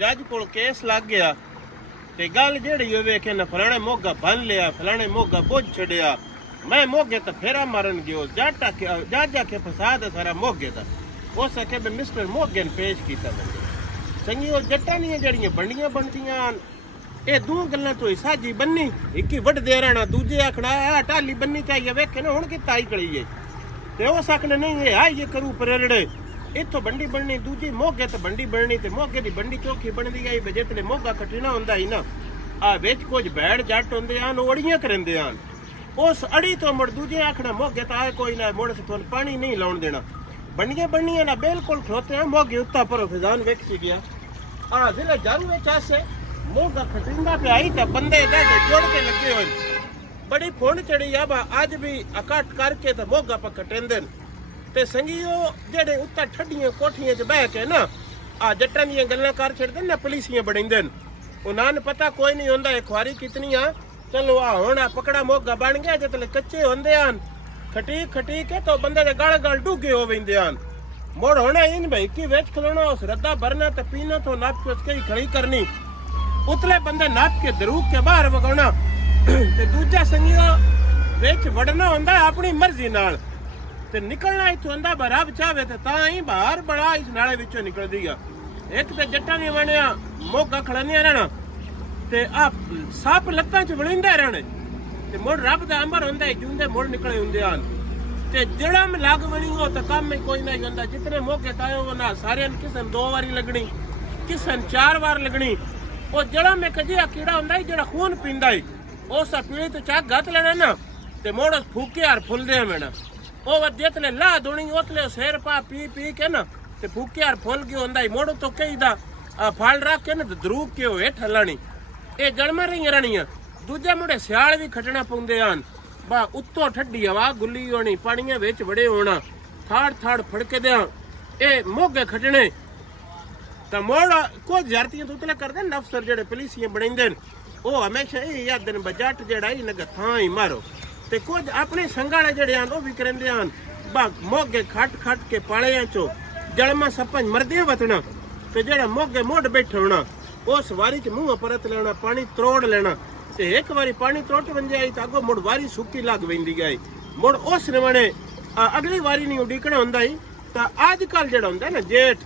जज को केस लग गया ते गल जेड़ी होवे कि न फलाने मोगा बन लिया फलाने मोगा बुझ छड़िया मैं मोगे तो फेरा मारन गयो जज आखे फसाद सारा मोगे दा उस आखे भी मिस्टर मोगे ने पेश किया संगी वो जट्टा नहीं जड़ियां बंडियां बनदियां ये दो गल्लां तो साजी बन्नी एक ही वड दे रहना दूजे आखना आ टाली बन्नी चाहिए वेखे ना हुण कि ताई कड़ीए ते उस आखने नहीं ये ये करू परड़े इत्थों बंडी बननी दूजी मोगे तो बंडी बननी ते मोगे दी बंडी चौखी बनदी आई जितने मोगा कटना हुंदा ही ना आ विच कुछ बैड़ जट हुंदे आन ओड़ियां करंदे आन उस अड़ी तो मुड़ दूजे आखना मोगे तो आए कोई ना मुड़ से तुहानू पानी नहीं लाउण देना बंडियां बननियां ना बिल्कुल खलोते हैं मोगे उत्ता पर फिजान वेख के गया आ जिले जारू विच आसे मोगा खटिंदा पे आई ते बंदे डाडे जोड़ के लगे होए बड़ी फोन चढ़ी आ बा अज भी अकट करके ते मोगा पर कटेंदे ते संगीओ जेड़े उत्ता ठड्डियां कोठियां च बह के ना आ जट्टां दियां गल्लां कर छड़दे ना पुलिसियां बड़िंदे उन्हां नूं पता कोई नहीं हुंदा खुआरी कितनी आ चलो आ हुण आ पकड़ा मोगा बन गया जितले कच्चे हुंदे आन खटी खटी के तो बंदे दे गल गल डुगे हो वेंदे आन मोड़ होना इन भाई की वेच खलोना उस रद्दा भरना ते पीना तो नाप के उसके खड़ी करनी उतले बंदे नाप के दरूक के बाहर वगाना ते दूजा संगियो वेच वड़ना हुंदा अपनी मर्जी नाल ते निकलना इथों हुंदा बराब चावे ते तां ही बाहर बड़ा इस नाले विचों निकलदी आ एक ते जट्टां दी वणिया मोगा खड़निया रहना ते आ सप लत्तां च वणिंदे रहने ते मोड़ रब दा अंबर हुंदा जूंदे मोड़ निकले हुंदे आन ते जड़ा में लाग बनी हो तो काम में कोई नहीं होता जितने मौके ताए हो ना सारे किसन 2 बारी लगनी किसन 4 बार लगनी और जड़ा में कजिया कीड़ा हुंदा जड़ा खून पींदा है उस पीड़ी तो चाक गत लेना ना ते मोड़ फूके यार फुल दे मैंने ओ जितने ला दुनी उतले शेर पा पी पी के ना ते फूके यार फुल गयो हुंदा मोड़ तो कई दा फल रख के ना दरूक के हेठ हलानी ए जड़ में रही रहनियां दूजे मुंडे सियाल भी खटना पौंदे आन बा उत्तों ठड्डी हवा गुल्ली होनी पानियां विच वड़े होना थाड़ थाड़ फड़के दे ए मोगे खटने ता मोड़ कुछ जारतियां तो उतले करदे अफसर जेड़े पुलिसियां बणिंदे ओ हमेशा ए याद दिन बजट जेड़ा ही नगा थां ही मारो ते कुछ अपने संगाले जेड़े आन ओ भी करंदे आन बा मोगे खट खट के पालियां चो जलमा सपंज मरदे वतना ते जेड़ा मोगे मोड़ बैठे होना उस वारी च मुंह परत लेना पानी त्रोड़ लेना ते एक बारी पानी त्रोट बन जाए तो अगो मुड़ वारी सुक्की लग वेंदी गई मुड़ उस नमूने अगली वारी नहीं उड़ीकना हुंदा ही तो आजकल जेड़ा हुंदा ना जेठ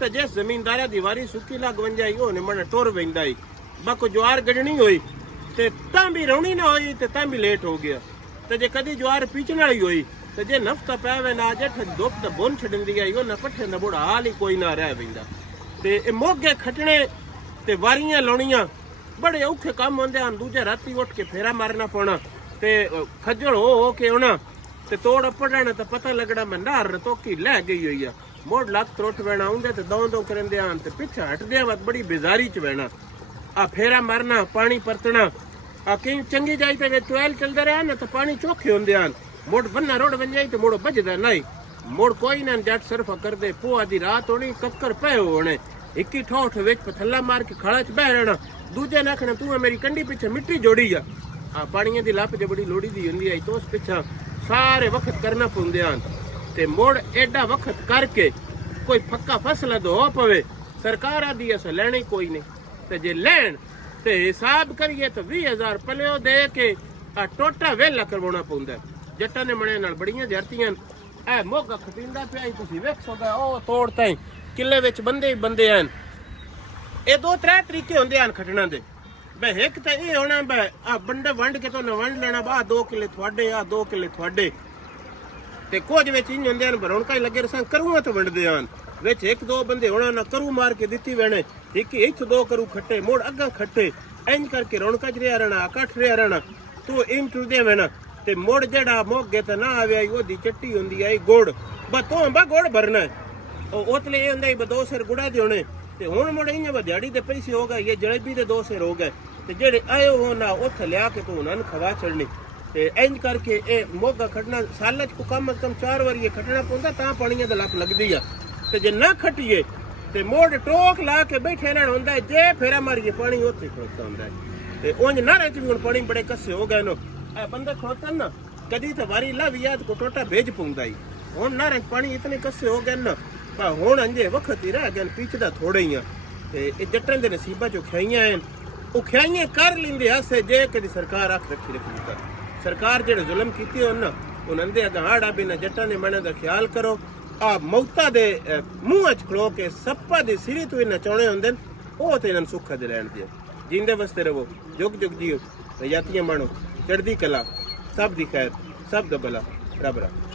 तो जिस जमींदारा दी वारी सुक्की लग बन जाए ओ नमूने टुर वेंदा ही बाको ज्वार गढ़नी होई ते तां भी रौनी ना होई ते तां भी लेट हो गया ते जे कदी ज्वार पीचण वाली होई ते जे नफ्ता पावे ना जेठ धुप ते बुन छडंदी आई ओ ना पट्ठे ना बुढ़ा हाल ही कोई ना रह वेंदा ते ए मोगे खटने ते वारियां लाउणियां बड़े औखे काम होंदे हैं दूजे राती उठ के फेरा मारना पौना ते खज्जल हो के होना ते तोड़ पड़ना तो पता लगना मैं नार तोकी लै गई हुई है मोड़ लक त्रुट बैना आउंदे ते दो करंदे आन ते पिछे हटदे वक्त बड़ी बेजारी च बैना आ फेरा मारना पानी परतना आ कई चंगी जाई ते ट्वेल चलदे रहा ना तो पानी चोखे होंदे आन मोड़ बन्ना रोड बन जाई ते मोड़ बजदा नहीं मोड़ कोई ना जट सरफा करदे पोआ दी रात होनी कक्कर पे होने इक्की ठोठ विच पथला मार के खड़ा च बह रहना दूजे ने आखना तू मेरी कंडी पिछे मिट्टी जोड़ी आ पानिया दी लप जो बड़ी लोड़ी दी हुंदी आई तो उस पिछा सारे वक्त करना पौंदे आन ते मोड़ एडा वक्त करके कोई पक्का फसला दो पवे सरकार आदि अस लेने कोई नहीं ते जे लैन ते हिसाब करिए तो 20,000 पलियो दे के आ टोटा वेला करवाना पौंदा जट्टां ने मणे नाल बड़ियां जरतियां ए मोगा खटिंदा पिया तुसीं वेख सकदा ओ तोड़ ताईं किले विच बंदे ही बंदे हैं ये 2-3 तरीके होंदे हैं खटना दे बे एक तो ये होना बे आ बंडे वंड के तो न वंड लेना बा 2 किले थोड़े आ 2 किले थोड़े ते कुछ विच इंज होंदे हैं रौनका ही लगे रसां करूआ तो वंडदे हैं विच 1-2 बंदे होना ना करू मार के दित्ती वेणे एक इथ 2 करू खट्टे मोड़ अग्गा खट्टे इंज करके रौनका च रहा रहना कट रहा रहना तू इंज टुरदे वेना ते मोड़ जेड़ा मोगे ते ना आवे आई ओदी चट्टी हुंदी आई गुड़ बा तो बा गुड़ भरना ओतले ये हुंदा 2 सिर गुड़ा दे होने ते हुण मुड़ इयां दिहाड़ी दे पैसे हो गए ये जलेबी दे 2 सिर हो गए ते जेड़े आए हो ना उत्थे लिया के तू उन्हां खवा छड़नी ते इंज करके ए मोगा खटना साल च कम अज कम 4 बार ये खटना पौंदा तां पानियां दा लप लगदी आ ते जे ना खटिए ते मोड़ टोक ला के बैठे रहना हुंदा जे फेरा मारिए पानी उत्थे खड़ोता हुंदा ते उंज नारे च हुण पानी बड़े कस्से हो गए नो ए बंदे खड़ोतन ना कदी तो वारी ला भी याद को टोटा भेज पौंदा ही हुण नारे पानी इतने कस्से हो गए ना पर हुण अंजे वक्त ही रह गए पीछदा थोड़े ही ਤੇ ਇਹ ਜੱਟਾਂ ਦੇ ਨਸੀਬਾਂ ਚੋਂ ਖਿਆਈਆਂ ਹਨ ਉਹ ਖਿਆਈਆਂ ਕਰ ਲੈਂਦੇ ਹੱਸੇ ਜੇ ਕਦੀ ਸਰਕਾਰ ਅੱਖ ਰੱਖੀ ਤਾਂ ਸਰਕਾਰ ਜਿਹੜੇ ਜ਼ੁਲਮ ਕੀਤੇ ਹੋਣ ਨਾ ਉਹਨਾਂ ਦੇ ਅਗਾੜਾ ਵੀ ਨਾ ਜੱਟਾਂ ਦੇ ਮਨਾਂ ਦਾ ਖਿਆਲ ਕਰੋ ਆ ਮੌਤਾਂ ਦੇ ਮੂੰਹਾਂ 'ਚ ਖਲੋ ਕੇ ਸੱਪਾਂ ਦੇ ਸਿਰੇ ਤੋਂ ਨਚਾਉਣੇ ਹੁੰਦੇ ਨੇ ਉਹ ਤੇ ਇਹਨਾਂ ਨੂੰ ਸੁੱਖਾ ਦੇ ਲੈਣ ਦੇ ਜਿੰਦੇ ਵਸਤੇ ਰਹੋ ਜੁਗ ਜੁਗ ਜੀਓ ਯਾਤੀਆਂ ਮਾਣੋ ਚੜ੍ਹਦੀ ਕਲਾ ਸਭ ਦੀ ਖੈਰ ਸਭ ਦਾ ਭਲਾ ਰੱਬ ਰੱਖੇ